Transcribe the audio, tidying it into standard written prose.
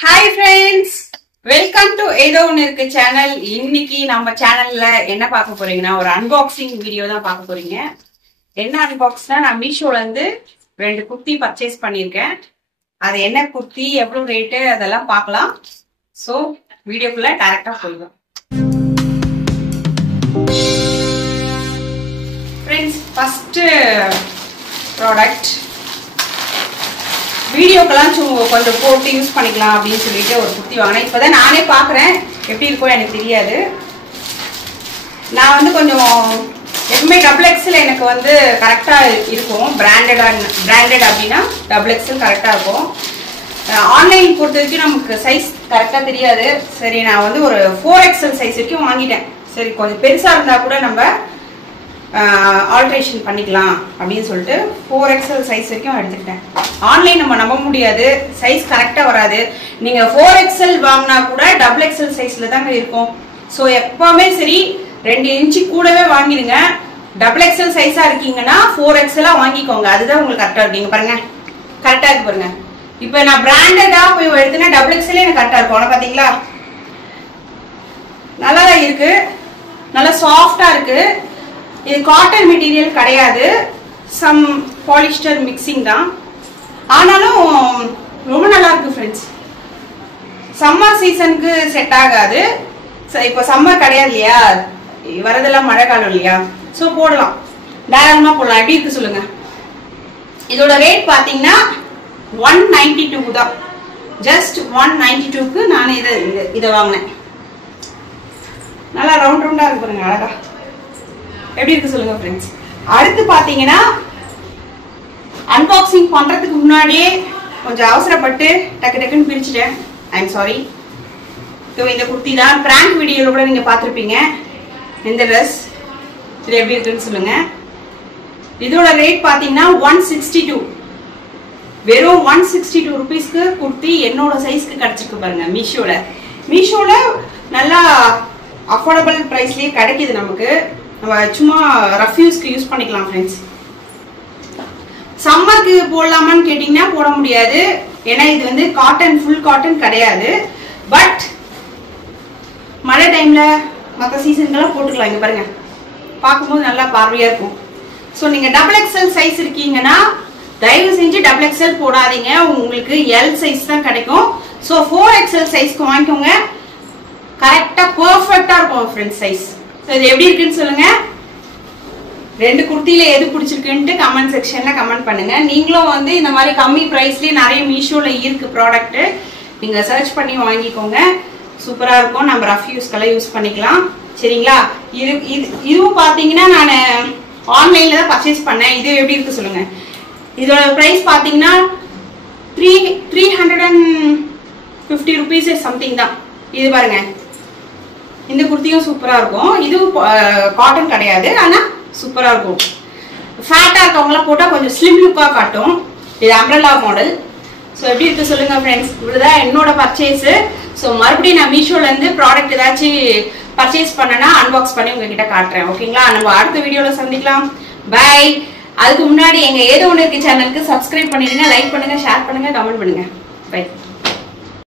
Hi friends, welcome to ஏதோ ஒன்னு இருக்கு சேனல். இன்னைக்கு நம்ம சேனல்ல என்ன பார்க்க போறீங்கன்னா ஒரு அன்பாக்சிங் வீடியோ தான் பார்க்க போறீங்க. என்ன அன்பாக்ஸ்னா நான் மீஷோல இருந்து 2 குர்த்தி பர்ச்சேஸ் பண்ணிருக்கேன். அது என்ன குர்த்தி, எவ்வளவு ரேட் அதெல்லாம் பார்க்கலாம். சோ வீடியோக்குள்ள டைரக்டா போயிடலாம். Friends, first ப்ராடக்ட் வீடியோக்கெல்லாம் கொஞ்சம் போட்டு யூஸ் பண்ணிக்கலாம் அப்படின்னு சொல்லிட்டு ஒரு குர்த்தி வாங்கினேன். இப்போதான் நானே பார்க்குறேன் எப்படி இருக்கும் எனக்கு தெரியாது. நான் வந்து கொஞ்சம் எப்பவுமே XXL எனக்கு வந்து கரெக்டாக இருக்கும். பிராண்டட் அப்படின்னா XXL கரெக்டாக இருக்கும். ஆன்லைன் பொறுத்த வரைக்கும் நமக்கு சைஸ் கரெக்டாக தெரியாது. சரி, நான் வந்து ஒரு 4XL சைஸ் வரைக்கும் வாங்கிட்டேன். சரி, கொஞ்சம் பெருசாக இருந்தால் கூட நம்ம ஆல்ட்ரேஷன் பண்ணிக்கலாம் அப்படின்னு சொல்லிட்டு 4XL சைஸ் வரைக்கும் எடுத்துக்கிட்டேன். ஆன்லைன் நம்ம நம்ப முடியாது, சைஸ் கரெக்டா வராது. நீங்க 4XL வாங்கினா கூட XXL சைஸ்ல தாங்க இருக்கும். ஸோ எப்பவுமே சரி 2 இன்ச்சு கூடவே வாங்கிடுங்க. XXL சைஸா இருக்கீங்கன்னா 4XL வாங்கிக்கோங்க. அதுதான் உங்களுக்கு கரெக்டா இருக்கீங்க. பாருங்க, கரெக்டா இருக்கு பாருங்க. இப்ப நான் பிராண்டடா போய் எடுத்தேன்னா XXL எனக்கு கரெக்டா இருக்கும். ஆனா பாத்தீங்களா, நல்லாதான் இருக்கு, நல்லா சாஃப்டா இருக்கு. இது காட்டன் மெட்டீரியல் கிடையாது, சம் பாலிஸ்டர் மிக்சிங் தான். ஆனாலும் ரொம்ப நல்லா இருக்கு ஃப்ரெண்ட்ஸ். சம்மர் சீசனுக்கு செட் ஆகாது. இப்போ சம்மர் கிடையாது இல்லையா, வரதெல்லாம் மழை காலம் இல்லையா, ஸோ போடலாம், தாராளமா போடலாம். எப்படி இருக்கு சொல்லுங்க. இதோட ரேட் பாத்தீங்கன்னா 192 தான். ஜஸ்ட் 192க்கு நான் இதை வாங்கினேன். நல்லா ரவுண்ட் ரவுண்டா இருக்கு பாருங்க, அழகா. எப்படி இருக்கு சொல்லுங்க ஃப்ரெண்ட்ஸ். அடுத்து பாத்தீங்கன்னா அன்பாக்சிங் பண்றதுக்கு முன்னாடியே கொஞ்சம் அவசரப்பட்டு டக்கு டக்குன்னு பிரிச்சுட்டேன். I am sorry. இந்த குர்த்தி தான் பிராங்க் வீடியோல கூட நீங்க பாத்திருப்பீங்க. இந்த ட்ரெஸ் இது எப்படி இருக்குன்னு சொல்லுங்க. இதோட ரேட் பாத்தீங்கன்னா 162. வெறும் 162 ருபீஸ்க்கு குர்த்தி என்னோட சைஸ்க்கு கிடைச்சிருக்கு பாருங்க. மீஷோல நல்லா அஃபோர்டபுள் பிரைஸ்லயே கிடைக்குது நமக்கு. நம்ம சும்மா ரஃப் யூஸ்க்கு யூஸ் பண்ணிக்கலாம் ஃப்ரெண்ட்ஸ். சம்மருக்கு போடலாமான்னு கேட்டீங்கன்னா போட முடியாது, ஏன்னா இது வந்து காட்டன், ஃபுல் காட்டன் கிடையாது. பட் மழை டைம்ல மற்ற சீசனுக்கெல்லாம் போட்டுக்கலாம். இங்க பாருங்க, பார்க்கும்போது நல்லா பார்வையா இருக்கும். ஸோ நீங்க XXL சைஸ் இருக்கீங்கன்னா தயவு செஞ்சு XXL போடாதீங்க, உங்களுக்கு L சைஸ் தான் கிடைக்கும். ஸோ 4XL சைஸ்க்கு வாங்கிக்கோங்க. கரெக்டா பெர்ஃபெக்டா இருக்கும் ஃப்ரெண்ட்ஸ் சைஸ். இது எப்படி இருக்குன்னு சொல்லுங்க. 2 குர்த்தியில எது பிடிச்சிருக்குன்ட்டு கமெண்ட் செக்ஷன்ல கமெண்ட் பண்ணுங்க. நீங்களும் வந்து இந்த மாதிரி கம்மி பிரைஸ்லயே நிறைய மீஷோல இருக்கு ப்ராடக்ட், நீங்க சர்ச் பண்ணி வாங்கிக்கோங்க. சூப்பரா இருக்கும், நம்ம ரஃப் யூஸ்க்கெல்லாம் யூஸ் பண்ணிக்கலாம். சரிங்களா. இதுவும் பாத்தீங்கன்னா நான் ஆன்லைன்ல தான் பர்ச்சேஸ் பண்ணேன். இது எப்படி இருக்கு சொல்லுங்க. இதோட பிரைஸ் பாத்தீங்கன்னா 350 ருபீஸ் சம்திங் தான். இது பாருங்க, இந்த குர்த்தியும் சூப்பரா இருக்கும். இது காட்டன் கிடையாது, ஆனா சூப்பரா இருக்கும். ஃபேட்டா இருக்கவங்களாம் போட்டா கொஞ்சம் ஸ்லிம் லுக்கா காட்டும். இது அம்ப்ரெல்லா மாடல். ஸோ எப்படி இருக்கு சொல்லுங்க ஃப்ரெண்ட்ஸ். இவ்வளவுதான் என்னோட பர்ச்சேஸ். ஸோ மறுபடியும் நான் மீஷோல இருந்து ப்ராடக்ட் ஏதாச்சும் பர்ச்சேஸ் பண்ணனா அன்பாக்ஸ் பண்ணி உங்ககிட்ட காட்டுறேன். ஓகேங்களா. நம்ம அடுத்த வீடியோல சந்திக்கலாம். பை. அதுக்கு முன்னாடி எங்க ஏதோ ஒன்று இருக்கு சேனலுக்கு சப்ஸ்கிரைப் பண்ணிடுங்க, லைக் பண்ணுங்க, ஷேர் பண்ணுங்க, கமெண்ட் பண்ணுங்க. பை.